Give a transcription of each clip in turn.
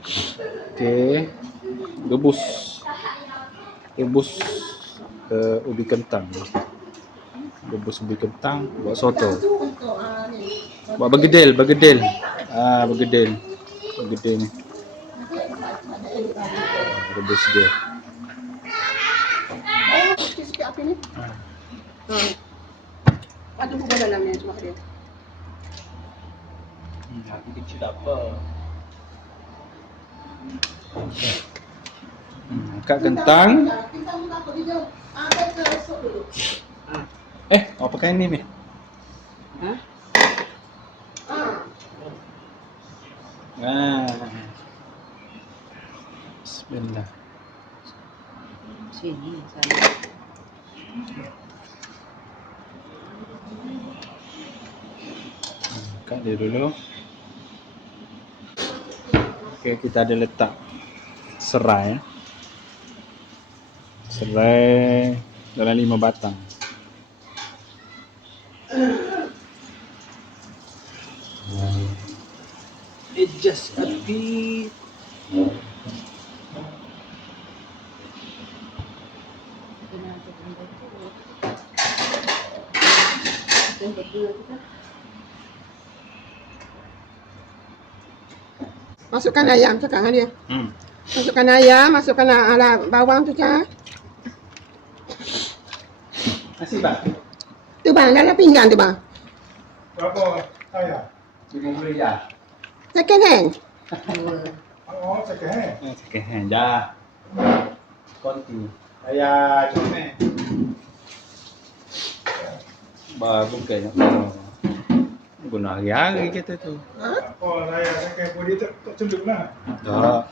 Okey. Rebus. Rebus ubi kentang. Rebus ubi kentang buat soto. Buat bergedil. Bergedil. Bergedil ni. Rebus dia. Sikit api ni. Ada buah dalam ni cuma dia. Api kecil tak apa. Angkat kentang. Awak pakai ni ni. Bismillah. Sini sana. Angkat dia dulu. Okey, kita ada letak serai. Serai dalam 5 batang. Adjust api. Masukkan ayam cakap dengan dia. Masukkan ayam, masukkan bawang tu Cak. Nasi bang. Tu bang, dalam pinggan tu bang. Berapa ayam? RM50 Second hand. Oh, second hand. Second hand dah. Konti. Ayah comel. Bukan apa. Guna hari-hari kita tu. Oh, ayam second hand. Dia tak celup lah. Tak.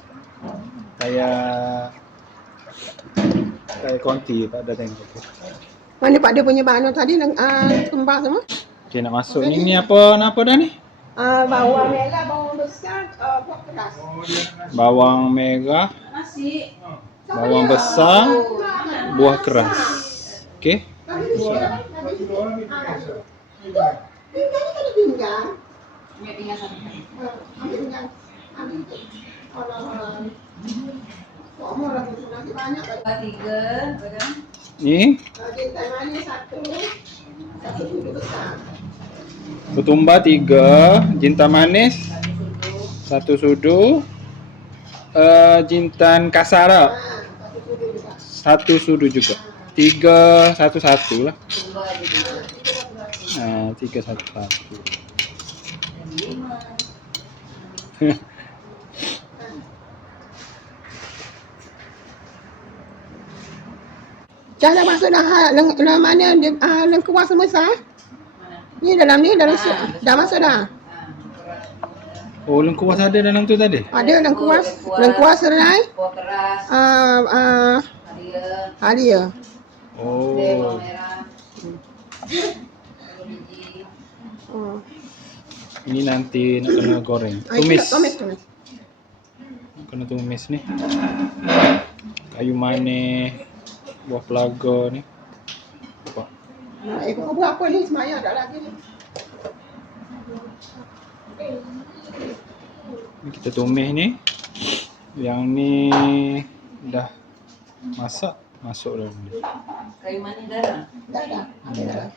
Saya konti tak ada tengok. Mana Pak dia punya banu tadi kembang semua? Okey, nak masuk ni apa dah ni? Bawang merah, bawang besar, buah keras. Bawang merah, Nasi. bawang besar, buah keras. Okey. Pinggan ni kan pinggan. Ambil pinggan satu. Ambil pinggan. Ambil tu. Kalau mau lagi nanti banyak lagi. 3, berapa? Ni Jintan manis satu sudu besar. ketumbar 3, jintan manis Satu 1 sudu. sudu, jintan kasar tak? Satu sudu juga. 1 sudu juga. 3 1 lah. Tumbar juga. 3 1 1. Dan 5. Cara masuk dah mana dia lengkuas semua sah? Mana? Ni dalam dah masuk dah. Oh, lengkuas ada dalam tu tadi? Ada lengkuas serai. Buah keras. Halia. Halia. Oh. Bawang merah. 1 biji. Ini nanti nak kena goreng. Tumis. Kena tumis ni. Kayu manis, buah pelaga ni. Nampak? Kau buat apa ni semayang dah lagi ni. Ni kita tumis ni. Yang ni dah masak, masuk dalam ni. Kayu manis darah. Dah. Ada dah.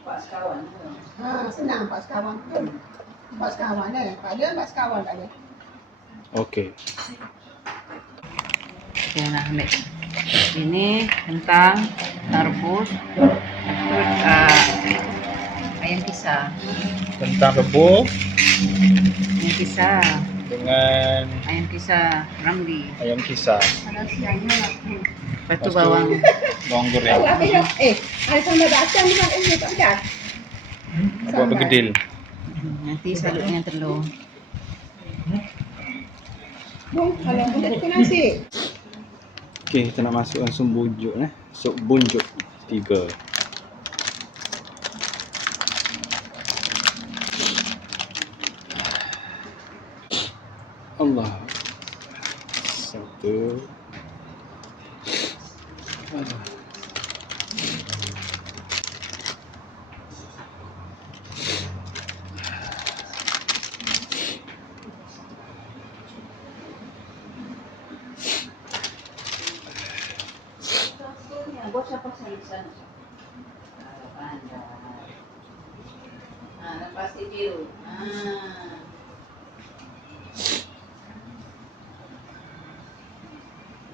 Pak sekawan. Senang Pak sekawan. Pak sekawan Pak dia Pak sekawan tak ada. Okey. Okey, nak ambil. Ini kentang, rebus, ayam kisar. Kentang rebus Ayam kisar. dengan Ayam kisar ramli. ayam kisar. Ada siangnya lah. Lepas tu bawang. Bawang goreng. Ada sambal datang ni kan tak ada. Buat bergedil. Nanti salut dengan telur. Bung, kalau budak tu nasi. Okey, kita nak masukkan sup bunjuk Sup bunjuk 3. Allah. 1. pasang di sana. Pandai. Lepas biru.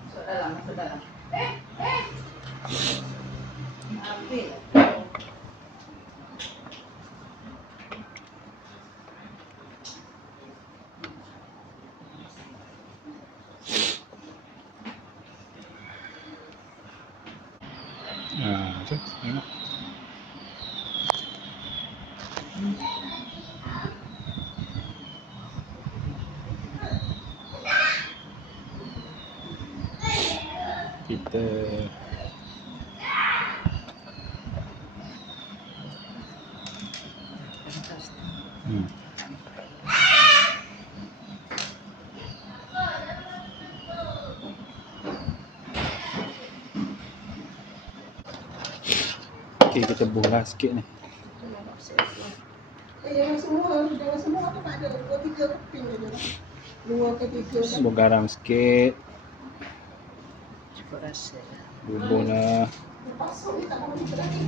Masuk dalam, masuk dalam. Ambil. Tu, tengok. Kita okey, kita bola sikit ni. Jangan semua tu tak ada. 2-3 keping je. 2 ke 3. Bubur garam sikit. Cukup rasa. Bubur lah. Pasal ni tak mahu kita lagi.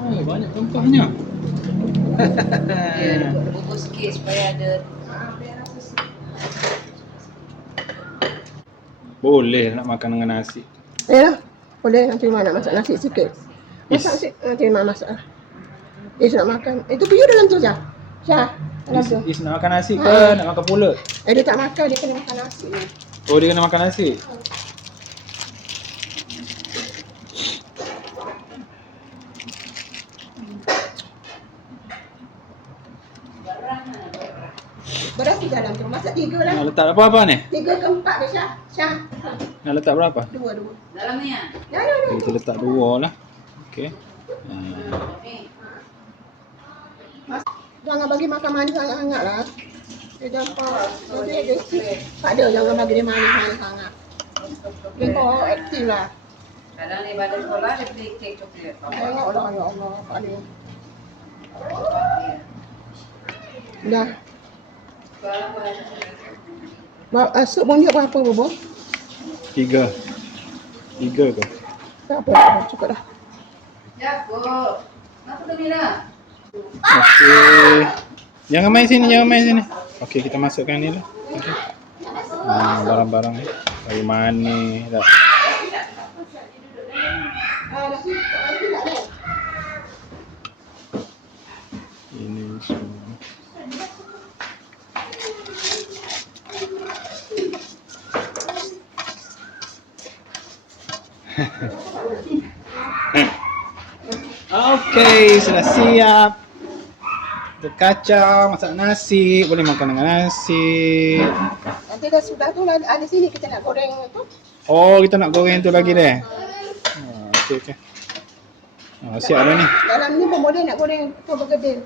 Oh, banyak rempahnya. Ya, bubur sikit supaya ada. Biar rasa sikit. Boleh nak makan dengan nasi. Yalah. Boleh nanti Mak nak masak nasi sikit. Masak sikit. Nanti Mak masak lah. Is nak makan. Itu piyu dalam tu Syah. Syah. Dalam tu. Is nak makan nasi ke nak makan pulut? Dia tak makan. Dia kena makan nasi ni. Oh, dia kena makan nasi? Beras di dalam tu. Masak 3 lah. Nak letak apa-apa ni? 3 ke 4 ke Syah. Syah. Nak letak berapa? 2. Dalam ni ya? Ya, ya, ya. Kita letak 2 lah. Okey. Ni. Jangan bagi makan manis sangat-sangat lah. Dia jangan tak ada, jangan bagi dia manis-manis sangat. Dia kau aktif lah. Kadang ni pada sekolah dia beli kek coklat. Tengoklah, ya Allah. Tak ada. Dah. Sup bonjok berapa bubur? 3 ke? Tak apa, cukup dah. Ya, Bu. Kenapa tu Mira? Okey. Jangan main sini. Okey, kita masukkan ni lah. Okey. Barang-barang ni. Kayu manis dah. Nasi tak ada. Ini semua. Okey, sudah siap. Ada kacang, masak nasi, boleh makan dengan nasi. Nanti dah sudah tu lah, ada sini kita nak goreng tu. Oh, kita nak goreng tu lagi deh. Okey. Siap dah ni. Dalam ni pun boleh nak goreng tu bergedil.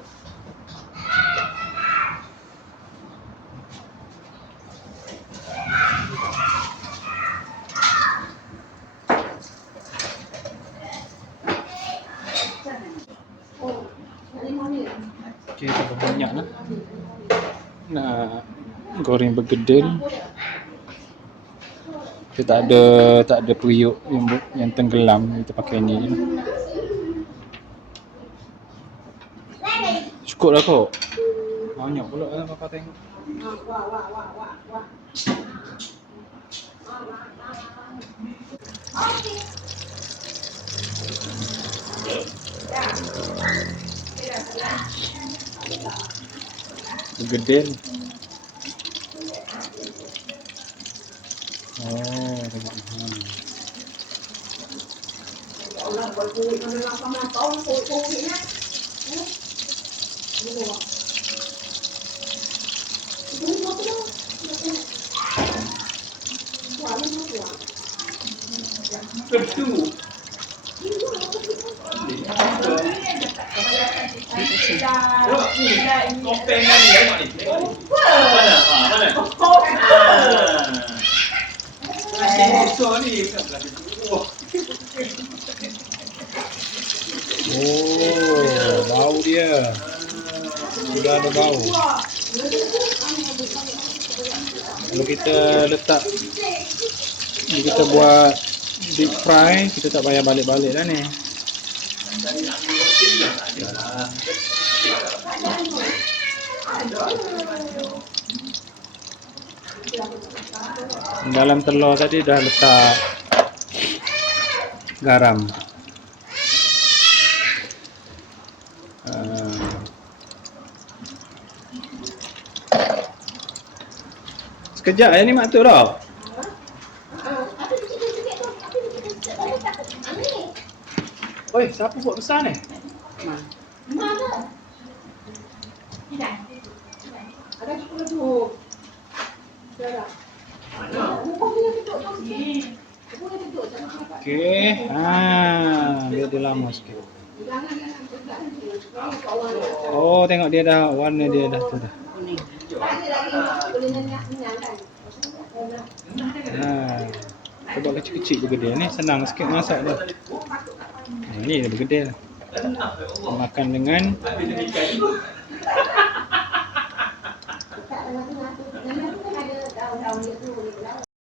Okey, tambah banyak lah. Nak goreng bergedil. Kita tak ada periuk yang tenggelam, kita pakai ni je. Cukup dah kok. Banyak pula lah Papa tengok. Wah. Bergedil. Oh, tengok. Allah buat kulit mana lama tahun kulit nak. Oh, bau dia. Sudah ada bau. Kalau kita letak, kita buat deep fry, kita tak payah balik-balik dah ni. Dalam telur tadi dah letak garam. Sekejap ni mak tu dah. Oi, siapa buat besar ni? Ada cukup tu. Dah. Okey. Biar dia lama sikit. Oh, tengok dia dah, warna dia dah tu dah. Kita buat kecil-kecil bergedil ni, senang sikit masak dah. Ni dah bergedil. Makan dengan